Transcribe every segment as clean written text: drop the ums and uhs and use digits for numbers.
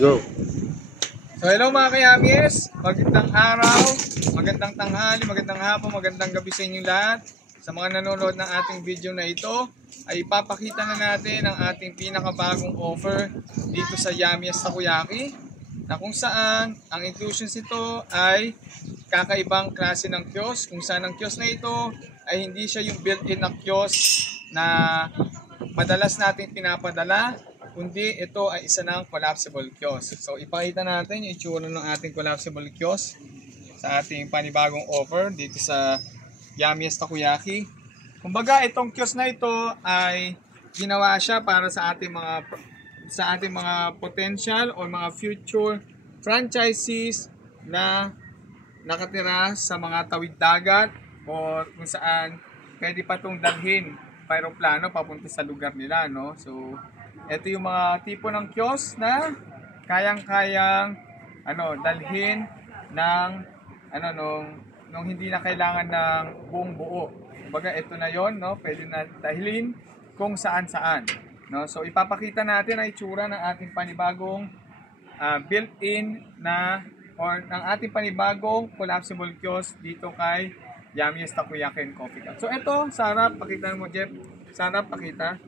Go! So hello mga kayamis, magandang araw, magandang tanghali, magandang hapon, magandang gabi sa inyong lahat. Sa mga nanonood ng ating video na ito, ay ipapakita na natin ang ating pinakabagong offer dito sa Yamiest Takoyaki, na kung saan ang inclusions nito ay kakaibang klase ng kiosk, kung saan ang kiosk na ito ay hindi siya yung built-in na kiosk na madalas natin pinapadala, kundi ito ay isa ng collapsible kiosk. So ipakita natin yung itsura ng ating collapsible kiosk sa ating panibagong offer dito sa Yamiest Takoyaki. Kumbaga itong kiosk na ito ay ginawa siya para sa ating mga potential o mga future franchisees na nakatira sa mga tawid dagat o kung saan pwede pa itong dalhin pa aeroplano papunta sa lugar nila, no? So ito yung mga tipo ng kiosk na kayang-kayang dalhin ng nung hindi na kailangan ng buong buo. Kumbaga ito na yon, no? Pwede na dahilin kung saan-saan, no? So ipapakita natin ang itsura ng ating panibagong built-in na or ng ating panibagong collapsible kiosk dito kay Yamiest Takoyaki Coffee Cup. So ito, sa harap, pakita mo Jeff. Sa harap, pakita.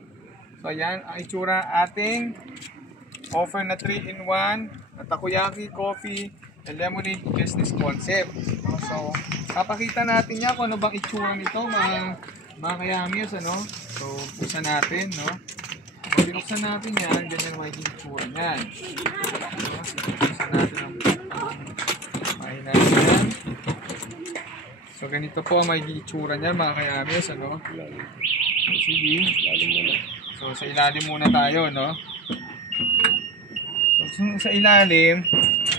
So ayan, ang itsura ating offer na 3-in-1 na takoyaki, coffee, and lemonade business concept. So, papakita natin niya kung ano bang itsura nito, mga kayamis, ano? So, buksan natin, no? Kung binuksan natin yan, ganyan magiging itsura niyan. Buksan natin ang pahin natin yan. So, ganito po ang magiging itsura niyan, mga kayamis, ano? Sige, lalim muna. So, sa ilalim muna tayo, no? So, sa ilalim,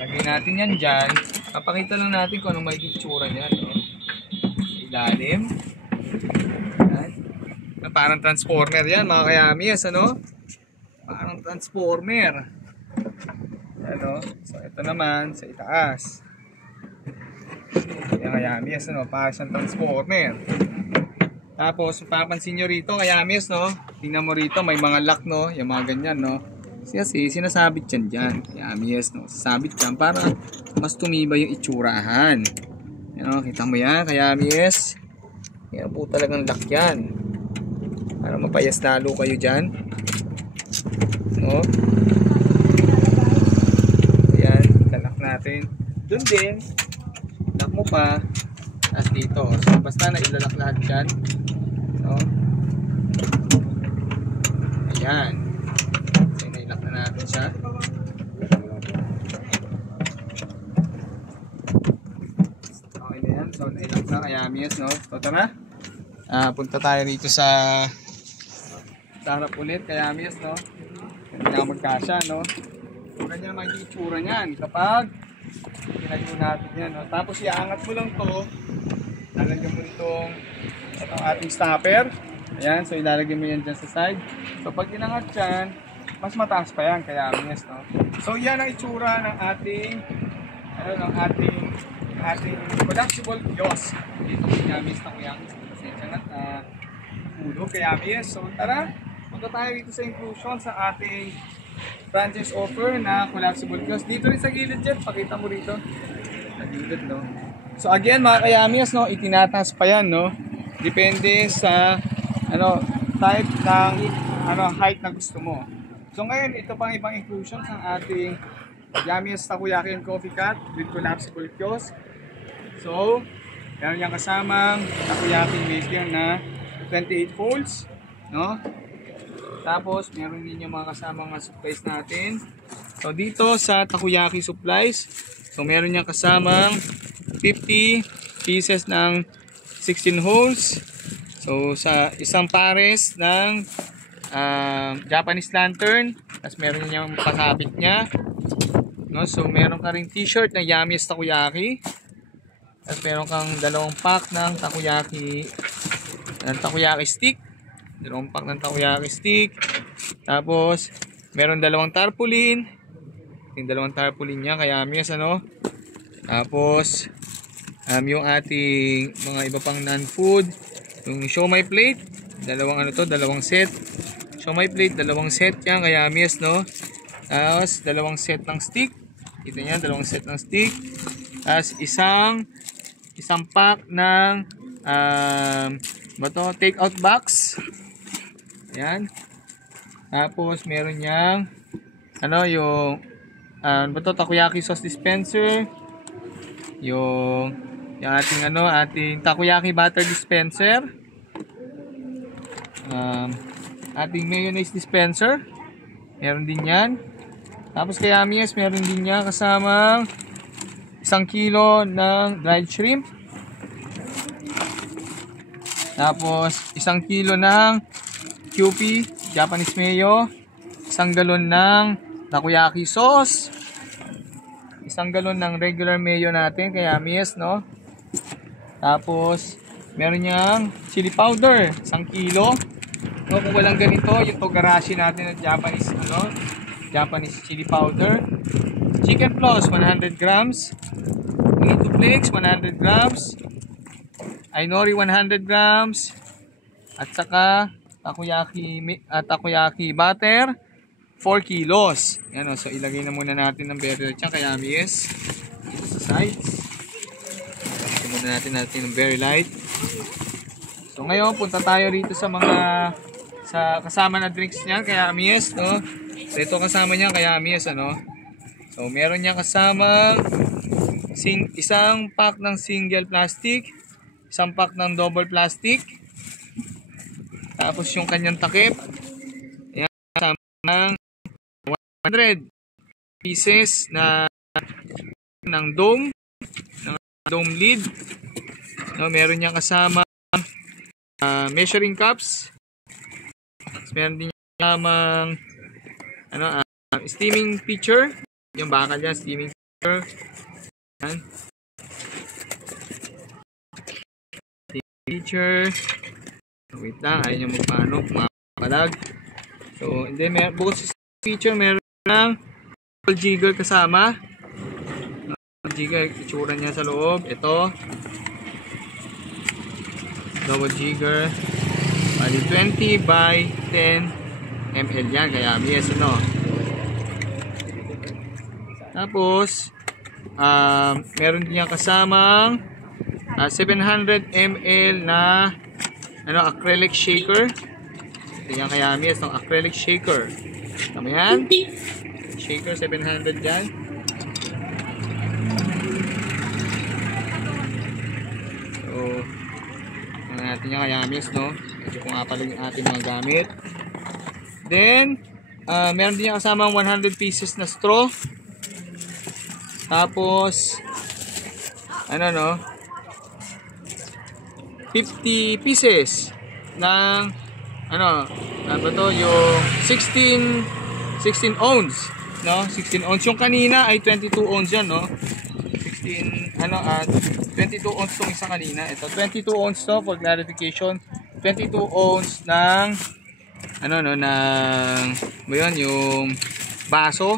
lagay natin yan dyan. Papakita lang natin kung anong magiging itsura niyan, no? Sa ilalim. Yan. Parang transformer yan, mga kayamis, ano? Parang transformer. Ano? So, ito naman, sa itaas. Yan, kayamis, ano? Parang siyang transformer. Tapos, papansin nyo rito, kayamis, no? Tingnan mo rito, may mga lock, no? Yung mga ganyan, no? Kasi sinasabit yan dyan. Kayamis, no? Sasabit yan para mas tumibay yung itsurahan. Yan, no? Kita mo yan, kayamis. Yan po talagang lock yan. Para mapayas lalo kayo dyan. No? Yan, lalak natin. Doon din, lock mo pa. At dito. So, basta na ilalak lahat dyan. No? Ayan. So, nailak na natin siya. Okay na yan. So, nailak na kayamis, no? So, tara. Punta tayo rito sa harap ulit, kayamis, no? Hindi na magkasya, no? So, ganyan magiging itsura niyan kapag tinayo natin yan, no? Tapos, iangat mo lang to. Lalagyan mo itong ating stopper. Ayan, so ilalagay mo yan dyan sa side. So pag inangat yan, mas mataas pa yan, kaya yes, no? So yan ang itsura ng ating collapsible kiosk dito sa Yamiest Takoyaki. Pasensya na ulo, kaya yes. So tara, punta tayo dito sa inclusion sa ating franchise offer na collapsible kiosk. Dito rin sa gilid dyan, pakita mo rito. Sa gilid, no? So again, mga kayamis, no, itinataas pa yan, no? Depende sa type ng height na gusto mo. So ngayon, ito pang ibang inclusions ng ating Yamiest Takoyaki Coffee Cup with collapsible kiosk. So, meron niyang kasamang takoyaki maker na 28 folds, no? Tapos, meron din yung mga kasamang supplies natin. So dito sa takoyaki supplies, so meron niyang kasamang 50 pieces ng 16 holes. So sa isang pares ng Japanese lantern, tapos meron niyang pasabit niya, no? So meron ka ring t-shirt na Yamiest Takoyaki, tapos meron kang dalawang pack ng takoyaki stick, dalawang pack ng takoyaki stick. Tapos meron dalawang tarpaulin, yung dalawang tarpaulin niya kaya Yamiest, ano? Tapos yung ating mga iba pang non-food, yung siomai plate, dalawang set. Siomai plate, dalawang set yan, kaya Yamiest, no? Tapos, dalawang set ng stick. Ito niya, dalawang set ng stick. Tapos, isang pack ng take out box. Ayan. Tapos, meron niyang yung takoyaki sauce dispenser. Yung ating takoyaki butter dispenser. Ating mayonnaise dispenser. Meron din yan. Tapos kay Amies, meron din niya kasamang 1 kilo ng dried shrimp. Tapos 1 kilo ng QP, Japanese mayo. 1 galon ng takoyaki sauce. 1 galon ng regular mayo natin kay Amies, no? Tapos meron niyang chili powder, 1 kilo. No, kung walang ganito, yung togarashi natin at Japanese chili powder. Chicken floss, 100 grams. Bonito flakes, 100 grams. Ainori, 100 grams. At saka, takoyaki butter, 4 kilos. Yan, so ilagay na muna natin ng berry light yan kay Amies. Dito sa sides. Ilagay muna natin ng berry light. So ngayon, punta tayo rito sa kasama na drinks niya kay Amies, no? So ito kasama niya kay Amies, So meron niya kasama isang pack ng single plastic, isang pack ng double plastic. Tapos yung kanyang takip, ayan, kasama ng 100 pieces ng dome lid. No, meron niya kasama measuring cups. Meron din namang steaming pitcher. Yung bakal yan, steaming pitcher. Yan. Steaming pitcher. Wait lang, ayaw nyo mapalag. So, and then bukod sa pitcher, meron ng double jigger kasama. Double jigger, itsura niya sa loob. Ito. Double jigger. Bali 20 by 10 ml yan, kaya Amies, Tapos meron din yan kasamang 700 ml na acrylic shaker. Ito yan kaya Amies, acrylic shaker. Tama yan? Shaker 700 yan. So natin yan kaya Amies, medyo kung apalag yung ating mga gamit. Then meron din yung kasamang 100 pieces na straw. Tapos 50 pieces ng yung 16 ounce, 16 ounce. Yung kanina ay 22 ounce yan, 22 ounce tong isa kanina. Ito 22 ounce for clarification. 22 ounce ng yung baso.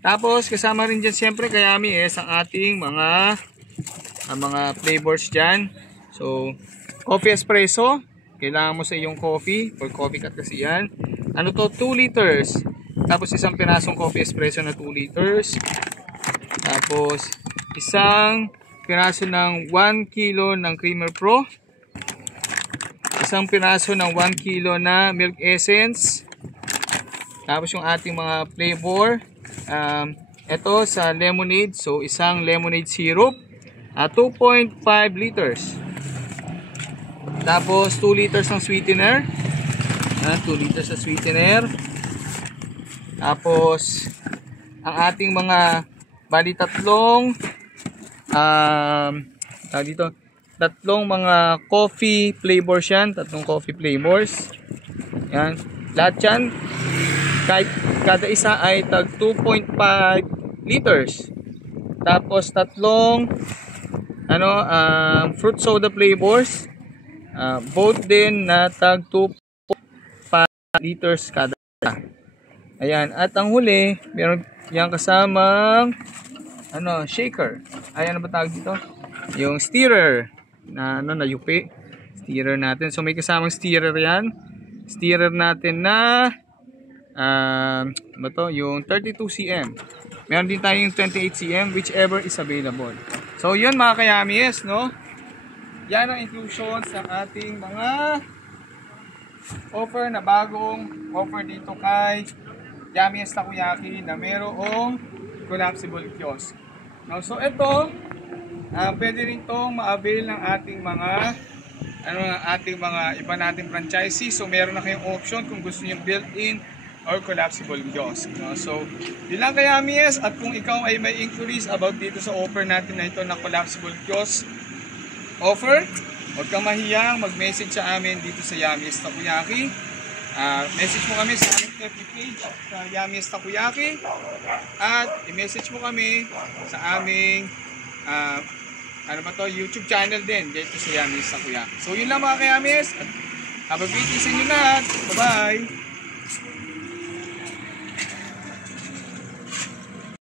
Tapos kasama rin diyan siyempre kay Amies ang ating mga flavors diyan. So coffee espresso, kailangan mo sa iyong coffee or coffee cut kasi yan. 2 liters. Tapos isang pirasong coffee espresso na 2 liters. Tapos isang piraso ng 1 kilo ng Creamer Pro. Isang piraso ng 1 kilo na milk essence. Tapos yung ating mga flavor, ito sa lemonade, so isang lemonade syrup, 2.5 liters. Tapos 2 liters ng sweetener, 2 liters ng sweetener. Tapos ang ating mga tatlong mga coffee flavors yan, tatlong coffee flavors. Yan, lahat yan kada isa ay tag 2.5 liters. Tapos tatlong fruit soda flavors, both din na tag 2.5 liters kada. Ayan, at ang huli meron yang kasamang shaker. Ayan, ba tawag dito? Yung stirrer na yupi. Stirrer natin. So may kasamang stirrer yan. Stirrer natin na Ano to? Yung 32 cm. Meron din tayong 28 cm, whichever is available. So yun mga kayamis, no? Yan ang inclusion sa ating mga offer na bagong offer dito kay Yami's Takoyaki na merong collapsible kiosk. No, so ito, pwede rin itong ma-avail ng ating mga iba nating franchisees. So meron na kayong option kung gusto niyo built-in or collapsible kiosk. No? So yun lang kay Yami's, at kung ikaw ay may inquiries about dito sa offer natin na ito na collapsible kiosk offer, huwag kang mahiyang mag-message sa amin dito sa Yami's Takoyaki. Message mo kami sa aming FB page sa Yami's Takoyaki, at i-message mo kami sa aming YouTube channel din dito sa Yami's Takoyaki. So yun lang mga ka-Yamis, at have a great day sa inyo lahat. Bye bye!